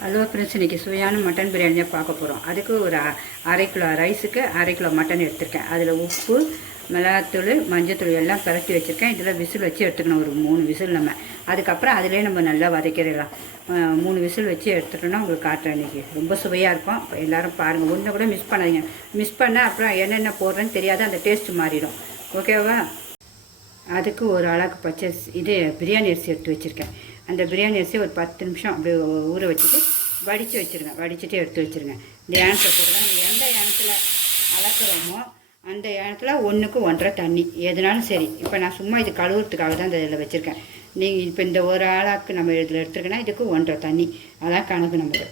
Hello friends இன்றைக்கி சுவையான mutton பிரியாணியாக பார்க்க போகிறோம் அதுக்கு ஒரு அரை கிலோ ரைஸுக்கு அரை கிலோ மட்டன் எடுத்திருக்கேன். அதில் உப்பு மிளகாத்தூள் மஞ்சத்தூள் எல்லாம் பரட்டி வச்சுருக்கேன். இதில் விசில் வச்சு எடுத்துக்கணும். ஒரு மூணு விசில் நம்ம. அதுக்கப்புறம் அதிலே நம்ம நல்லா வதக்கிடலாம். மூணு விசில் வச்சு எடுத்துட்டோம்னா உங்களுக்கு காட்டுறேன் இன்றைக்கி ரொம்ப சுவையாக இருக்கும். எல்லோரும் பாருங்கள் ஒன்று கூட மிஸ் பண்ணாதீங்க. மிஸ் பண்ணால் அப்புறம் என்னென்ன போடுறேன்னு தெரியாது. அந்த டேஸ்ட் மாறிடும். ஓகேவா அதுக்கு ஒரு அளவுக்கு பச்சை இது பிரியாணி அரிசி எடுத்து வச்சுருக்கேன். அந்த பிரியாணி அரிசி ஒரு பத்து நிமிஷம் அப்படியே ஊற வச்சுட்டு வடித்து வச்சுருங்க. வடிச்சுட்டு எடுத்து வச்சுருங்க. இந்த ஏனத்தை போடுறேன் எந்த ஏனத்தில் அளக்குறோமோ அந்த ஏனத்தில் ஒன்றுக்கு ஒன்றரை தண்ணி. எதுனாலும் சரி. இப்போ நான் சும்மா இது கழுவுறதுக்காக தான் இந்த இதில் வச்சுருக்கேன். நீங்கள் இப்போ இந்த ஒரு ஆளாக்கு நம்ம இதில் எடுத்துருக்கேன்னா இதுக்கு ஒன்றரை தண்ணி. அதான் கணக்கு நமக்கு.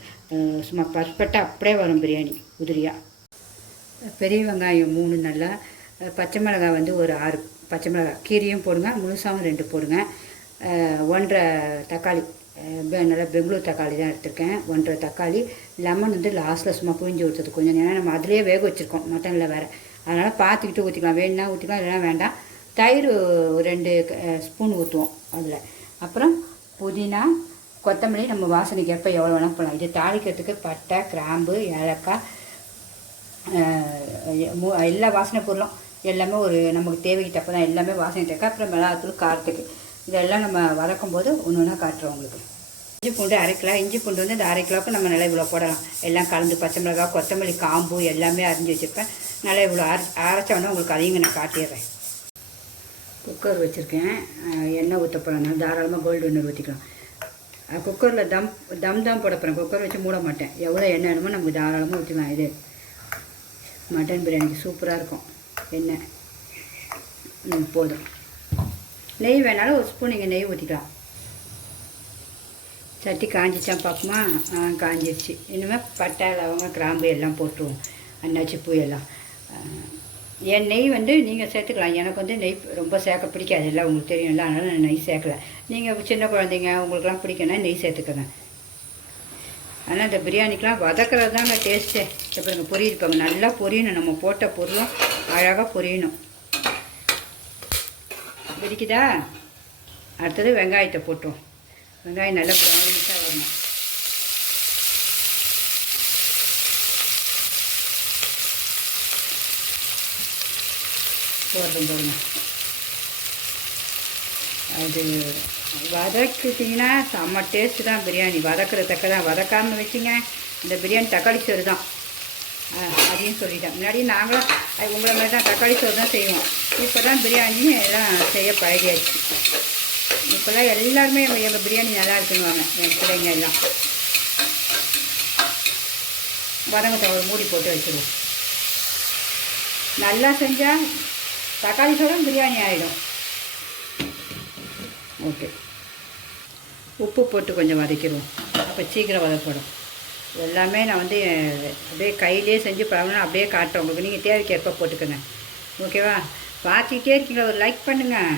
சும்மா பர்ஃபெக்டாக அப்படியே வரும் பிரியாணி உதிரியாக பெரிய வெங்காயம் மூணு நல்லா. பச்சை மிளகாய் வந்து ஒரு ஆறு பச்சை மிளகாய் கீரியும் போடுங்க. முழுசாவும் ரெண்டு போடுங்க. ஒன்றரை தக்காளி. நல்லா பெங்களூர் தக்காளி தான் எடுத்திருக்கேன். ஒன்றரை தக்காளி. லெமன் வந்து லாஸ்ட்டில் சும்மா புழிஞ்சு ஊற்றுறது கொஞ்சம் ஏன்னா நம்ம அதிலேயே வேக வச்சுருக்கோம். மட்டனில் வேறு. அதனால் பார்த்துக்கிட்டு ஊற்றிக்கலாம் வேணும்னா ஊற்றிக்கலாம் இல்லைனா வேண்டாம். தயிர் ஒரு ரெண்டு ஸ்பூன் ஊற்றுவோம் அதில். அப்புறம் புதினா கொத்தமல்லி நம்ம வாசனைக்கு எப்போ எவ்வளோ வேணால் போடலாம். இது தாளிக்கிறதுக்கு பட்டை கிராம்பு ஏலக்காய் மு- எல்லா வாசனை பொருளும் எல்லாமே ஒரு நமக்கு தேவைக்கு தப்பு தான் எல்லாமே வாசனை தக்க. அப்புறம் மிளகாத்தூள் காரத்துக்கு. இதெல்லாம் நம்ம வளர்க்கும் போது ஒன்று ஒன்றா காட்டுறோம் உங்களுக்கு. இஞ்சி பூண்டு அரை கிலோ இஞ்சி பூண்டு வந்து இந்த அரை கிலோவுக்கு நம்ம நல்லா இவ்வளோ போடலாம். எல்லாம் கலந்து பச்சை மிளகாய் கொத்தமல்லி காம்பு எல்லாமே அரிஞ்சு வச்சுருப்பேன். நல்லா இவ்வளோ அரை அரைச்சோன்னா உங்களுக்கு அதையும் நான் காட்டிடுறேன். குக்கர் வச்சுருக்கேன். எண்ணெய் ஊற்ற போகிறேன் தாராளமாக கோல்டு வின்னர் ஊற்றிக்கலாம் குக்கரில் தம் தம் தான் போட போகிறேன் குக்கர் வச்சு மூட மாட்டேன். எவ்வளோ எண்ணெய் வேணுமோ நமக்கு தாராளமாக ஊற்றிக்கலாம் இது மட்டன் பிரியாணிக்கு சூப்பராக இருக்கும். எண்ணெய். ம் போதும். நெய் வேணாலும் ஒரு ஸ்பூன் நீங்கள் நெய் ஊற்றிக்கலாம் சட்டி காஞ்சிச்சான் பார்க்குமா ஆ காஞ்சிருச்சு. இனிமேல் பட்டை லவங்க கிராம்பு எல்லாம் போட்டுருவோம். அன்னாச்சி பூ எல்லாம். என் நெய் வந்து நீங்கள் சேர்த்துக்கலாம். எனக்கு வந்து நெய் ரொம்ப சேர்க்க பிடிக்காது. எல்லாம் உங்களுக்கு தெரியும்ல. அதனால் நான் நெய் சேர்க்கல. நீங்கள் சின்ன குழந்தைங்க உங்களுக்குலாம் பிடிக்குன்னா நெய் சேர்த்துக்கங்க. ஆனால் இந்த பிரியாணிக்கெலாம் வதக்கிறது தாங்க டேஸ்ட்டே இப்போ பாருங்க. பொரியிருப்பாங்க நல்லா பொரியணும். நம்ம போட்ட பொருளும் அழகாக பொரியணும். வெடிக்குதா? அடுத்தது வெங்காயத்தை போட்டோம். வெங்காயம் நல்லா ப்ரௌனிஷாக வரணும். போடுறோம் போடுங்க அது வதக்கிட்டிங்கன்னா செம்ம டேஸ்ட்டு தான் பிரியாணி. வதக்கிற தக்க தான். வதக்காமல் வச்சிங்க. இந்த பிரியாணி தக்காளி சோறு தான். ஆ, அதையும் சொல்லிட்டேன். முன்னாடி நாங்களும் உங்களை மாதிரி தான் தக்காளி சோறு தான் செய்வோம். இப்போ தான் பிரியாணி எல்லாம் செய்ய பழகியாச்சு. இப்போல்லாம் எல்லாருமே எங்கள் பிரியாணி நல்லா இருக்குன்னுவாங்க. என் பிள்ளைங்க எல்லாம். வதங்கத்தை ஒரு மூடி போட்டு வச்சுருவோம். நல்லா செஞ்சால் தக்காளி சோறும் பிரியாணி ஆகிடும் ஓகே. உப்பு போட்டு கொஞ்சம் வதக்கிடுவோம். அப்போ சீக்கிரம் வதப்படும் எல்லாமே நான் வந்து அப்படியே கையிலே செஞ்சு பழகணும் அப்படியே காட்டுறேன். உங்களுக்கு நீங்கள் தேவைக்கு எப்போ போட்டுக்கோங்க. ஓகேவா? பார்த்துக்கிட்டே இருக்கீங்களா ஒரு லைக் பண்ணுங்கள்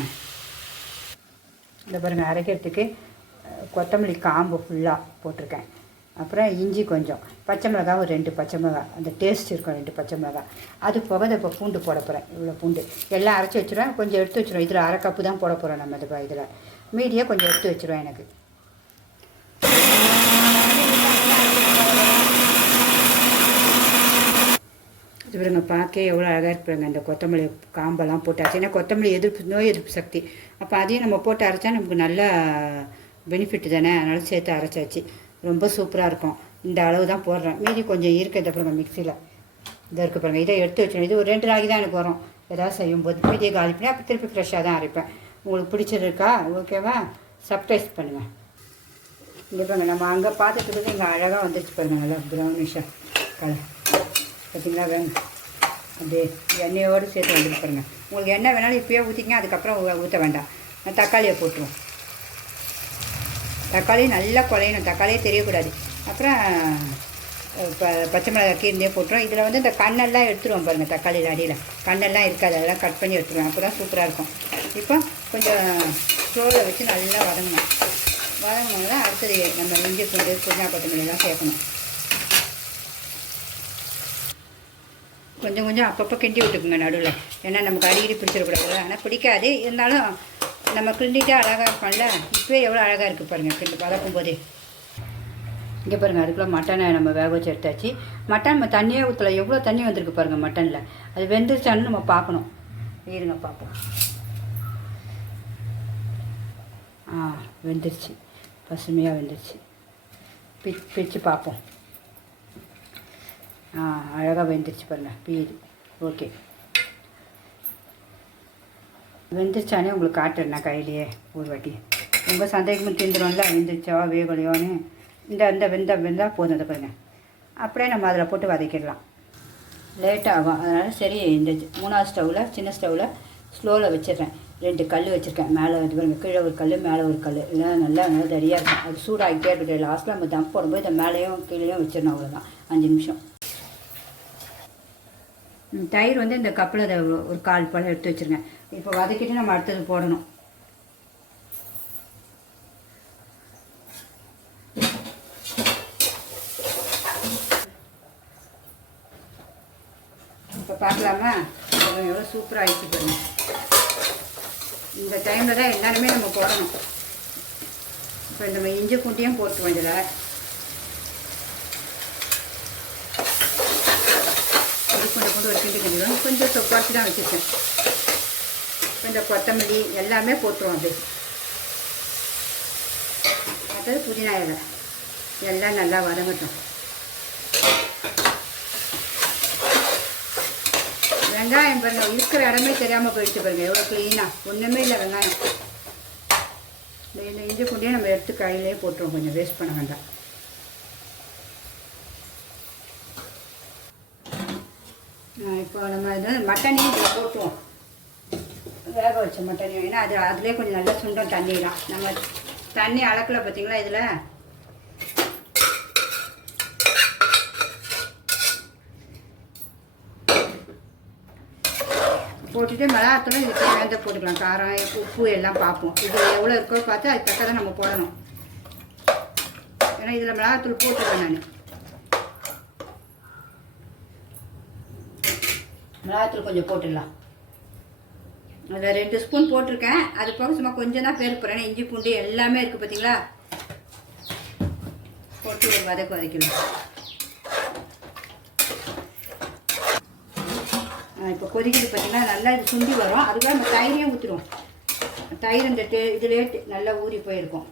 இந்த பாருங்கள் அரைக்கிறதுக்கு கொத்தமல்லி காம்பு ஃபுல்லாக போட்டிருக்கேன். அப்புறம் இஞ்சி கொஞ்சம். பச்சை மிளகா ஒரு ரெண்டு பச்சை மிளகா அந்த டேஸ்ட் இருக்கும் ரெண்டு பச்சை மிளகா அது போக இப்போ பூண்டு போட போகிறேன் இவ்வளோ பூண்டு. எல்லாம் அரைச்சி வச்சுருவேன். கொஞ்சம் எடுத்து வச்சுருவேன். இதில் அரை கப்பு தான் போட போகிறோம் நம்ம இது இதில். மீடியாக கொஞ்சம் எடுத்து வச்சுருவேன் எனக்கு. இது பாருங்க பார்க்க எவ்வளோ அழகாக இருப்பாங்க அந்த கொத்தமல்லி காம்பெல்லாம் போட்டாச்சு ஏன்னா கொத்தமல்லி எதிர்ப்பு நோய் எதிர்ப்பு சக்தி. அப்போ அதையும் நம்ம போட்டு அரைச்சா நமக்கு நல்ல பெனிஃபிட் தானே. அதனால் சேர்த்து அரைச்சாச்சு. ரொம்ப சூப்பராக இருக்கும். இந்த அளவு தான் போடுறேன். மீதி கொஞ்சம் இருக்கிறத பாருங்க மிக்சியில் இதை இருக்க பாருங்கள் இதை எடுத்து வச்சிடணும் இது ஒரு ரெண்டு நாளைக்கு தான் எனக்கு வரும். ஏதாவது செய்யும்போது மீதியை காலி பண்ணி அப்போ திருப்பி ஃப்ரெஷ்ஷாக தான் அரைப்பேன். உங்களுக்கு பிடிச்சிருக்கா? ஓகேவா சப்ரைஸ் பண்ணுங்கள் இங்கே பாருங்கள் நம்ம அங்கே பார்த்துட்டு இங்கே அழகாக வந்துருச்சு பாருங்கள் நல்லா ப்ரௌனிஷாக கலர் பார்த்தீங்களா? வேணும். அப்படியே எண்ணெயோடு சேர்த்து வந்துட்டு பாருங்க. உங்களுக்கு எண்ணெய் வேணாலும் இப்போயே ஊற்றிங்க அதுக்கப்புறம் ஊற்ற வேண்டாம். நான் தக்காளியை போட்டுருவோம். தக்காளி நல்லா குழையணும். தக்காளியே தெரியக்கூடாது. அப்புறம் இப்போ ப பச்சை மிளகாய் கீர்ந்தே போட்டுரும் இதில் வந்து இந்த கண்ணெல்லாம் எடுத்துருவோம் பாருங்கள் தக்காளியில் அடியில். கண்ணெல்லாம் இருக்காது அதெல்லாம் கட் பண்ணி எடுத்துருவேன் அப்போ தான் சூப்பராக இருக்கும். இப்போ கொஞ்சம் ஸ்டோவில் வச்சு நல்லா வதங்கணும். வதங்கினோம் தான் அடுத்தது நம்ம இஞ்சி பூண்டு புதினா கொத்தமல்லி எல்லாம் சேர்க்கணும். கொஞ்சம் கொஞ்சம் அப்பப்போ கிண்டி விட்டுக்குங்க நடுவில். ஏன்னா நமக்கு அடிக்கடி பிடிச்சிடக்கூடாது ஆனால் பிடிக்காது. இருந்தாலும் நம்ம கிண்டிட்டே அழகாக இருக்கும்ல. இப்போயே எவ்வளோ அழகாக இருக்குது பாருங்கள் கிண்டு பதக்கும் போதே. இங்கே பாருங்கள் அதுக்குள்ளே மட்டனை நம்ம வேக வச்சு எடுத்தாச்சு. மட்டன் நம்ம தண்ணியே ஊற்றல எவ்வளோ தண்ணி வந்திருக்கு பாருங்கள் மட்டனில். அது வெந்துருச்சான்னு நம்ம பார்க்கணும். இருங்க பார்ப்போம். ஆ வெந்துருச்சு. பசுமையாக வெந்துருச்சு. பிச் பிரித்து பார்ப்போம். அழகாக வெந்துருச்சு பாருங்கள் பீர். ஓகே. வெந்துருச்சானே உங்களுக்கு காட்டுறேன் நான் கையிலேயே ஒரு வாட்டி. ரொம்ப சந்தேகம் தீந்துரும்ல வெந்துருச்சா வேகலையோன்னு. இந்த இந்த வெந்த வெந்தால் போதும் அதை பாருங்க. அப்படியே நம்ம அதில் போட்டு வதக்கிடலாம். லேட் ஆகும் அதனால் சரி இந்த மூணாவது ஸ்டவ்வில் சின்ன ஸ்டவ்வில் ஸ்லோவில் வச்சிடுறேன். ரெண்டு கல் வச்சுருக்கேன் மேலே இது பாருங்கள் கீழே ஒரு கல் மேலே ஒரு கல். எல்லாம் நல்லா நல்லா தடியாக இருக்கும். அது சூடாகிட்டே இருக்குது லாஸ்ட்டில் நம்ம தம் போடும்போது இந்த மேலேயும் கீழேயும் வச்சிடணும் அவ்வளோதான் அஞ்சு நிமிஷம். தயிர் வந்து இந்த கப்பில் அதை ஒரு கால் பழம் எடுத்து வச்சுருங்க. இப்போ வதக்கிட்டு நம்ம அடுத்தது போடணும். இப்போ பார்க்கலாமா? எவ்வளோ சூப்பராக ஆகிடுச்சு பாருங்க. இந்த டைமில் தான் எல்லாருமே நம்ம போடணும். இப்போ நம்ம இஞ்சி பூண்டியும் போட்டுருவோம் இதில். இது கொண்டு கிண்டிடும் கொஞ்சம் சொப்பாச்சு தான் வச்சுருக்கேன். கொஞ்சம் கொத்தமல்லி எல்லாமே போட்டுருவோம் அது அடுத்தது புதினா இலை. எல்லாம் நல்லா வதங்கட்டும். வெங்காயம் பாருங்க இருக்கிற இடமே தெரியாமல் போயிடுச்சு பாருங்க. எவ்வளோ க்ளீனாக ஒன்றுமே இல்லை வெங்காயம். இந்த இஞ்சி கொண்டே நம்ம எடுத்து கையிலே போட்டுருவோம். கொஞ்சம் வேஸ்ட் பண்ண வேண்டாம். இப்போ நம்ம இது மட்டனையும் இதில் போட்டுருவோம் வேக வச்ச மட்டனையும் ஏன்னா அது அதுலேயே கொஞ்சம் நல்லா சுண்டம் தண்ணிலாம் நம்ம தண்ணி அளக்கலை பார்த்தீங்களா இதில்? போட்டுட்டு மிளகாத்தூள் இது தேவையானதை போட்டுக்கலாம். காரம் உப்பு எல்லாம் பார்ப்போம். இது எவ்வளோ இருக்கோ பார்த்து அது தக்க தான் நம்ம போடணும். ஏன்னா இதில் மிளகாத்தூள் போட்டுருவேன் நான். மிளகாத்தூள் கொஞ்சம் போட்டுடலாம். அதில் ரெண்டு ஸ்பூன் போட்டிருக்கேன். அது போக சும்மா கொஞ்சம் தான் பேர் போகிறேன் இஞ்சி பூண்டு எல்லாமே இருக்குது பார்த்தீங்களா? போட்டு ஒரு வதக்கு வதக்கணும் இப்போ கொதிக்கிறது பார்த்தீங்கன்னா நல்லா இது சுண்டி வரும். அதுக்காக நம்ம தயிரையும் ஊற்றிடுவோம் தயிர் இந்த டே இதுலேயே நல்லா ஊறி போயிருக்கும்.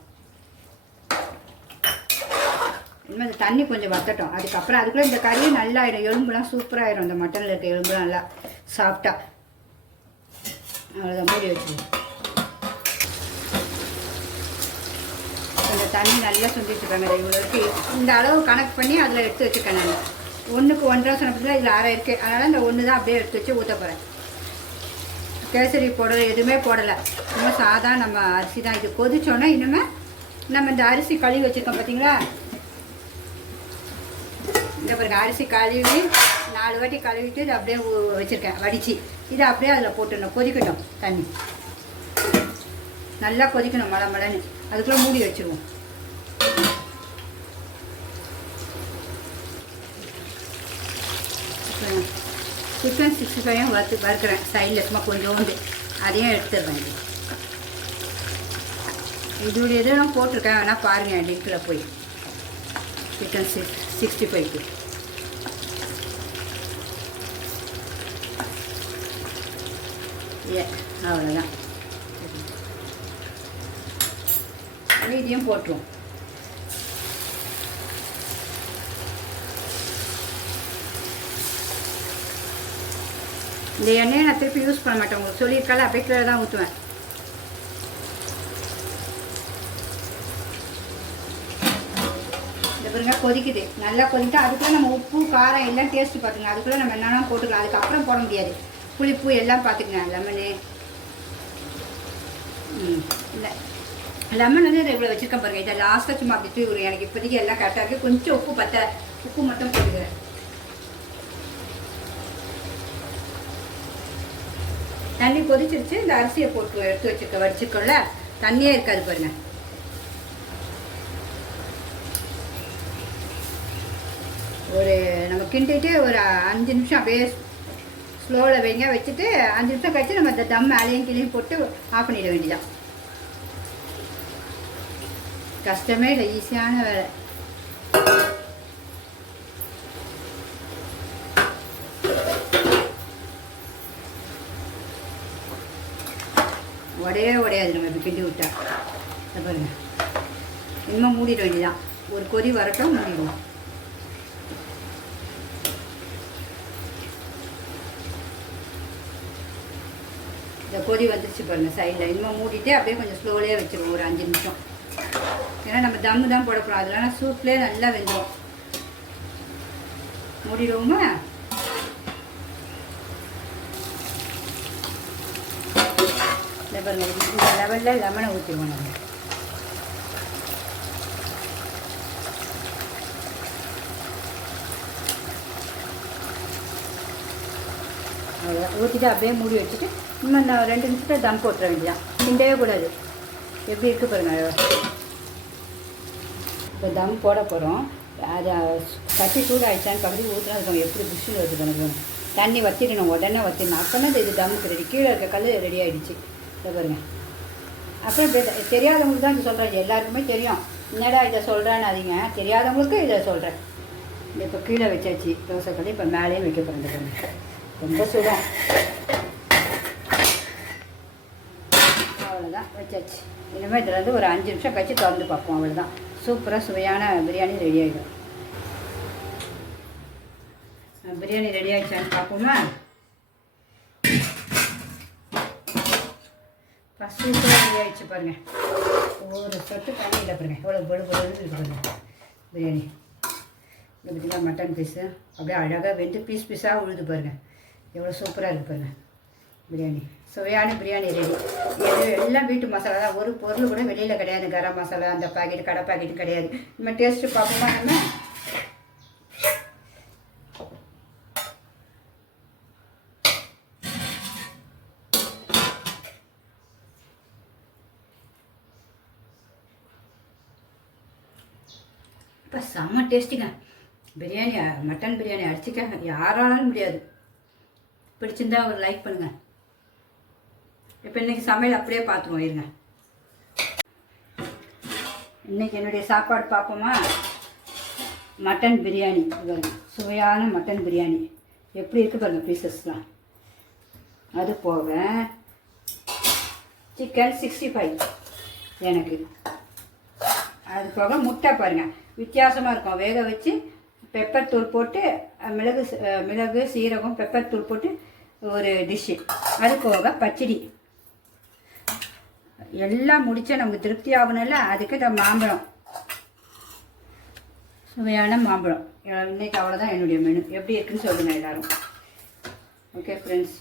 இனிமேல் இந்த தண்ணி கொஞ்சம் வத்தட்டும். அதுக்கப்புறம் அதுக்குள்ளே இந்த கறியும் நல்லா ஆயிடும் எலும்புலாம் சூப்பராகிடும் இந்த மட்டனில் இருக்க எலும்புலாம் நல்லா சாப்பிட்டா அவ்வளோதான் மூடி வச்சுருவோம் இந்த தண்ணி நல்லா சுந்திச்சுருக்காங்க இருக்காங்க. இவ்வளோ இந்த அளவு கணக்கு பண்ணி அதில் எடுத்து வச்சுருக்கேன் நான். ஒன்றுக்கு ஒன்றரை சொன்னப்பத்தில் இதில் அரை இருக்குது அதனால் இந்த ஒன்று தான் அப்படியே எடுத்து வச்சு ஊற்ற போகிறேன் கேசரி போடலை. எதுவுமே போடலை. சும்மா சாதா நம்ம அரிசி தான் இது கொதிச்சோன்னா இனிமேல் நம்ம இந்த அரிசி கழுவி வச்சுருக்கோம் பார்த்தீங்களா இந்த பிறகு அரிசி கழுவி நாலு வாட்டி கழுவிட்டு இதை அப்படியே வச்சுருக்கேன் வச்சிருக்கேன் வடித்து இதை அப்படியே அதில் போட்டுடணும் கொதிக்கட்டும் தண்ணி. நல்லா கொதிக்கணும் மழை மழைன்னு. அதுக்குள்ளே மூடி வச்சிருவோம். சிக்கன் சிக்ஸ்டி ஃபைவும் வறுத்து வறுக்கிறேன். சைடில் சும்மா கொஞ்சோண்டு. அதையும் எடுத்துடுறேன். இது. இதோடைய இதெல்லாம் போட்டிருக்கேன். வேணால் பாருங்கள் லிங்கில் போய். சிக்கன் சிக்ஸ் சிக்ஸ்டி ஃபைவ்க்கு ஏ அவ்வளோதான் இதையும் போட்டுருவோம். இந்த எண்ணெயை நான் திருப்பி யூஸ் பண்ண மாட்டேன். உங்களுக்கு சொல்லியிருக்கால அப்படியே கீழே தான் ஊற்றுவேன் இந்த பாருங்க கொதிக்குது. நல்லா கொதிக்கிட்டு அதுக்குள்ளே நம்ம உப்பு காரம் எல்லாம் டேஸ்ட் பார்த்துங்க அதுக்குள்ளே நம்ம என்னென்னா போட்டுக்கலாம். அதுக்கப்புறம் போட முடியாது. புளிப்பு எல்லாம் பார்த்துக்கலாம். லெமனு. ம். இல்லை. லெமன் வந்து இவ்வளோ வச்சுருக்கேன் பாருங்க. இதை லாஸ்ட்டாக சும்மா அப்படி தூவி எனக்கு இப்போதைக்கு எல்லாம் கரெக்டாக இருக்குது கொஞ்சம் உப்பு பத்த உப்பு மட்டும் போட்டுக்கிறேன். தண்ணி கொதிச்சிருச்சு. இந்த அரிசியை போட்டு எடுத்து வச்சுருக்க வடிச்சிருக்கோம்ல தண்ணியே இருக்காது பாருங்கள் ஒரு நம்ம கிண்டிட்டு ஒரு அஞ்சு நிமிஷம் அப்படியே ஸ்லோவில் வைங்க வச்சுட்டு அஞ்சு நிமிஷம் கழிச்சு நம்ம இந்த தம் அலையும் கிளியும் போட்டு ஆஃப் பண்ணிட வேண்டியதான் கஷ்டமே இல்லை ஈஸியான வேலை. உடையே உடையாது நம்ம இப்போ கிண்டி விட்டா. பாருங்க. இன்னும் மூடிட வேண்டியதான் ஒரு கொதி வரட்டும் மூடிடுவோம். இந்த கொதி வந்துருச்சு பாருங்க சைடில் இனிமேல் மூடிட்டு அப்படியே கொஞ்சம் ஸ்லோலேயே வச்சிருவோம் ஒரு அஞ்சு நிமிஷம். ஏன்னா நம்ம தம்மு தான் போட போகிறோம் அதெல்லாம் சூப்லேயே நல்லா வெந்துடும் மூடிடுவோமா? இந்த பாருங்க இந்த லெவலில் லெமனை ஊற்றிடுவோம் நம்ம. ஊற்றிட்டு அப்படியே மூடி வச்சுட்டு இன்னும் நான் ரெண்டு நிமிஷத்தில் தம் போட்டுற வேண்டியதான் கிண்டவே கூடாது. எப்படி இருக்குது பாருங்கள் இப்போ தம் போட போகிறோம் அது கட்டி சூடாகிடுச்சான்னு பகுதி ஊற்றினா இருக்கும் எப்படி புஷ்ஷு வருது எனக்கு தண்ணி வத்திடணும் உடனே வத்திடணும் அப்போனா இது தம்முக்கு ரெடி கீழே இருக்க கல் ரெடி ஆகிடுச்சு இதை பாருங்கள் அப்புறம் தெரியாதவங்களுக்கு தான் இது சொல்கிறேன் எல்லாருக்குமே தெரியும். என்னடா இதை சொல்கிறேன்னு அதிங்க தெரியாதவங்களுக்கு இதை சொல்கிறேன் இப்போ கீழே வச்சாச்சு. தோசைக்கல் இப்போ மேலேயும் வைக்க போகிறேன் ரொம்ப சுகம் அவ்வளோதான் வச்சாச்சு. இனிமேல் இதில் வந்து ஒரு அஞ்சு நிமிஷம் கழிச்சு திறந்து பார்ப்போம் அவ்வளோதான் சூப்பராக சுவையான பிரியாணி ரெடி ஆகிடும் பிரியாணி ரெடி ஆகிடுச்சான்னு பார்ப்போமா? சூப்பராக ரெடி ஆகிடுச்சு பாருங்கள் ஒரு சொட்டு தண்ணி இல்லை பாருங்கள் எவ்வளோ பொழு பொழுது இருக்கு பிரியாணி. இங்கே பார்த்தீங்கன்னா மட்டன் பீஸு அப்படியே அழகாக வெந்து பீஸ் பீஸாக உழுது பாருங்கள் எவ்வளோ சூப்பராக இருக்குது பிரியாணி. சுவையான பிரியாணி ரெடி எது எல்லாம் வீட்டு மசாலா தான். ஒரு பொருள் கூட வெளியில் கிடையாது. கரம் மசாலா அந்த பாக்கெட் கடை பாக்கெட் கிடையாது. நம்ம டேஸ்ட்டு பார்ப்போமா நம்ம? இப்போ செம்ம டேஸ்ட்டுங்க பிரியாணி மட்டன் பிரியாணி அடிச்சிக்க யாராலும் முடியாது. பிடிச்சிருந்தா ஒரு லைக் பண்ணுங்க. இப்போ இன்னைக்கு சமையல் அப்படியே பார்த்துருவோம் இருங்க. இன்னைக்கு என்னுடைய சாப்பாடு பார்ப்போமா? மட்டன் பிரியாணி. பாருங்க சுவையான மட்டன் பிரியாணி. எப்படி இருக்கு பாருங்க பீசஸ்லாம் அது போக சிக்கன் சிக்ஸ்டி ஃபைவ் எனக்கு. அது போக முட்டை பாருங்கள் வித்தியாசமாக இருக்கும். வேக வச்சு பெப்பர் தூள் போட்டு மிளகு மிளகு சீரகம் பெப்பர் தூள் போட்டு ஒரு டிஷ்ஷு அது போக பச்சடி. எல்லாம் முடித்தா நமக்கு திருப்தி ஆகணும்ல? அதுக்கு இந்த மாம்பழம். சுவையான மாம்பழம். இன்னைக்கு அவ்வளோதான் என்னுடைய மெனு எப்படி இருக்குன்னு சொல்லுங்கள் எல்லாரும். Okay friends